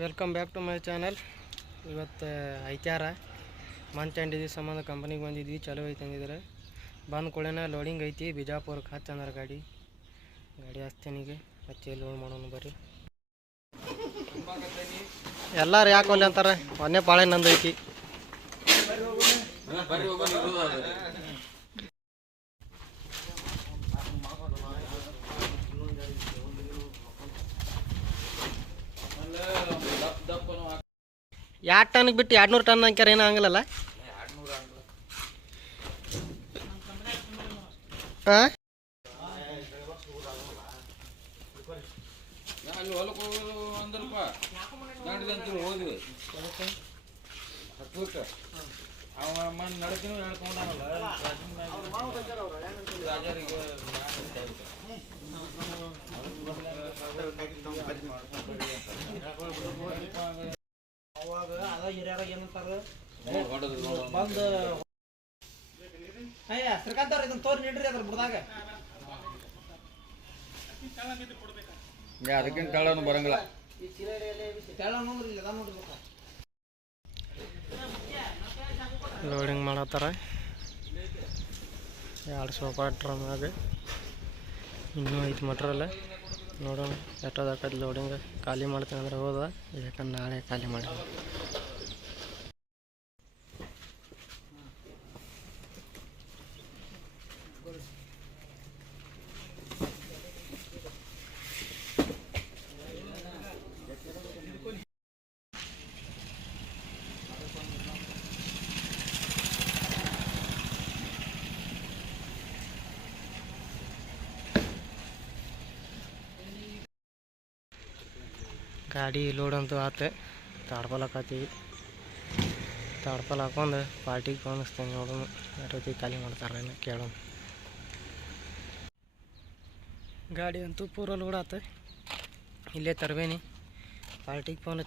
Welcome back to my channel ಇವತ್ತು ಐತ್ಯಾರ month ಅಂಡಿದ್ವಿ ಸಂಬಂಧ ಕಂಪ್ನಿಗೆ ಬಂದಿದ್ವಿ, ಚಲೋ ಐತೆ ಅಂದಿದ್ರೆ ಬಂದ ಕೊಳೆನ ಲೋಡಿಂಗ್ ಐತಿ ಬಿಜಾಪುರಕ್ಕೆ ಹಚ್ಚ ಅಂದ್ರೆ ಗಾಡಿ. ಗಾಡಿ ಹಚ್ತೇನಿಗೆ ಹಚ್ಚಿ ಲೋಡ್ ಮಾಡೋಣ ಬರ್ರಿ. ಎಲ್ಲರೂ ಯಾಕೆ ಒಲ್ಲೆ ಅಂತಾರೆ? ಒಂದೇ ಪಾಳೆ ನಂದೈತಿ. ಎರಡು ಟನ್ಗೆ ಬಿಟ್ಟು ಎರಡು ನೂರು ಟನ್ ಅಂಕ್ಯಾರ ಏನೂ ಆಗಲ್ಲಲ್ಲ ಹಾಂ ಏನಂತಾರ ಹೊಡೆದ್ರು ನೋಡು ಬಂದು ಅಯ್ಯ ಶ್ರೀಕಾಂತ್ ಅವ್ರ ಇದನ್ನ ತೋರಿ ನೀಡ್ರಿ ಅದ್ರ ಬುಡ್ದಾಗ. ಅದಕ್ಕಿಂತ ತೆಳ್ಳನು ಬರಂಗಿಲ್ಲ. ಲೋಡಿಂಗ್ ಮಾಡತ್ತಾರ. ಎರಡು ಸೋಫಾ ಡ್ರಮ್ನಾಗ ಇನ್ನೂ ಐದು ಮಟ್ರಲ್ಲ ನೋಡೋಣ ಎಷ್ಟೋದಾಕೈತಿ ಲೋಡಿಂಗ್. ಖಾಲಿ ಮಾಡ್ತೀನಿ ಅಂದ್ರೆ ಹೋದ ಯಾಕಂದ್ರೆ ನಾಳೆ ಖಾಲಿ ಮಾಡಿ. ಗಾಡಿ ಲೋಡ್ ಅಂತ ಆತು. ತಾಡ್ಪಲ್ ಹಾಕತ್ತೀವಿ ತಾಡ್ಪಲ್ ಹಾಕೊಂಡು ಪಾರ್ಟಿಗೆ ಕಾಣಿಸ್ತೇನೆ ನೋಡೋಣ. ಯಾವ ರೀತಿ ಖಾಲಿ ಮಾಡ್ತಾರೆ ಕೇಳೋಣ. ಗಾಡಿ ಅಂತೂ ಪೂರ ಲೋಡ್ ಆತ. ಇಲ್ಲೇ ತರಬೇನಿ. ಪಾರ್ಟಿಗೆ ಫೋನ್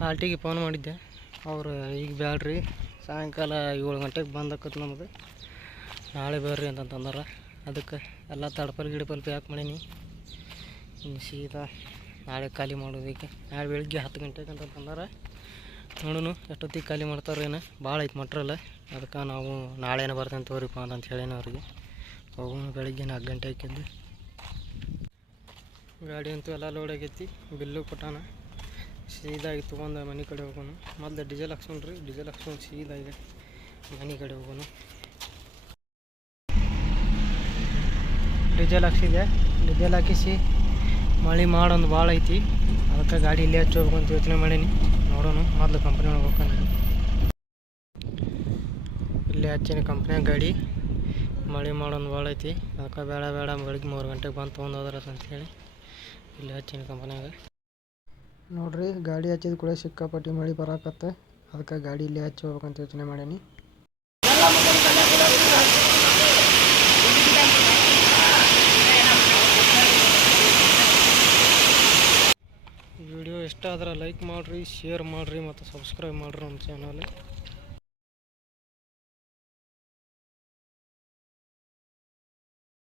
ಪಾರ್ಟಿಗೆ ಫೋನ್ ಮಾಡಿದ್ದೆ. ಅವರು ಈಗ ಬ್ಯಾಡ್ರಿ. ಸಾಯಂಕಾಲ ಏಳು ಗಂಟೆಗೆ ಬಂದಕ್ಕತ್ ನಮಗೆ ನಾಳೆ ಬರ್ರಿ ಅಂತಂತಂದ್ರೆ. ಅದಕ್ಕೆ ಎಲ್ಲ ತಡ್ಪಲ್ ಗಿಡಪಲ್ ಪ್ಯಾಕ್ ಮಾಡೀನಿ. ಸೀದಾ ನಾಳೆ ಖಾಲಿ ಮಾಡೋದಕ್ಕೆ ನಾಳೆ ಬೆಳಿಗ್ಗೆ ಹತ್ತು ಗಂಟೆಗೆ ಅಂತ ಬಂದಾರ. ನೋಡೋಣ ಎಷ್ಟೊತ್ತಿಗೆ ಖಾಲಿ ಮಾಡ್ತಾರೇನು ಭಾಳ ಐತೆ ಮಟ್ರಲ್ಲ ಅದಕ್ಕೆ ನಾವು ನಾಳೆನೇ ಬರ್ತೇನೆ ತೋರಿಪ್ಪ ಅಂತ ಹೇಳೇನು ಅವ್ರಿಗೆ. ಹೋಗೋಣ ಬೆಳಿಗ್ಗೆ ನಾಲ್ಕು ಗಂಟೆ ಹಾಕಿದ್ದು ಗಾಡಿ ಅಂತೂ ಎಲ್ಲ ಲೋಡ್ ಆಗೈತಿ. ಬಿಲ್ಲು ಕೊಟ್ಟಾನ. ಸೀದಾಗಿ ತೊಗೊಂಡು ಮನೆ ಕಡೆ ಹೋಗೋಣ. ಮೊದಲು ಡೀಸೆಲ್ ಹಾಕ್ಸ್ಕೊಂಡ್ರಿ. ಡೀಸೆಲ್ ಹಾಕ್ಸ್ಕೊಂಡು ಸೀದಾ ಈಗ ಮನೆ ಕಡೆ ಹೋಗೋಣ. ಡೀಸೆಲ್ ಹಾಕ್ಸಿದೆ ಡೀಸೆಲ್ ಹಾಕಿಸಿ. ಮಳೆ ಮಾಡೊಂದು ಭಾಳ ಐತಿ. ಅದಕ್ಕೆ ಗಾಡಿ ಇಲ್ಲೇ ಹಚ್ಚೋಬೇಕು ಅಂತ ಯೋಚನೆ ಮಾಡೀನಿ. ನೋಡೋಣ, ಮೊದಲು ಕಂಪ್ನಿ ಒಳಗೆ ಹೋಗ್ಕೊಂಡು ಇಲ್ಲೇ ಹಚ್ಚೀನಿ ಕಂಪ್ನಿಯಾಗ ಗಾಡಿ. ಮಳೆ ಮಾಡೊಂದು ಭಾಳ ಐತಿ. ಅದಕ್ಕೆ ಬೇಡ ಬೇಡ, ಬೆಳಗ್ಗೆ ಮೂರು ಗಂಟೆಗೆ ಬಂದು ತೊಗೊಂಡು ಹೋದ್ರೆ ಅಂತೇಳಿ ಇಲ್ಲೇ ಹಚ್ಚೀನಿ ಕಂಪ್ನಿಯಾಗ ನೋಡ್ರಿ, ಗಾಡಿ ಹಚ್ಚಿದ ಕೂಡ ಸಿಕ್ಕಾಪಟ್ಟಿ ಮಳೆ ಬರಾಕತ್ತೆ. ಅದಕ್ಕೆ ಗಾಡಿ ಇಲ್ಲೇ ಹಚ್ಚಿ ಹೋಗ್ಬೇಕಂತ ಯೋಚನೆ ಮಾಡೀನಿ. ಇಷ್ಟ ಆದ್ರೆ ಲೈಕ್ ಮಾಡಿರಿ ಶೇರ್ ಮಾಡಿರಿ ಮತ್ತು ಸಬ್ಸ್ಕ್ರೈಬ್ ಮಾಡಿರಿ ನಮ್ಮ ಚಾನಲ್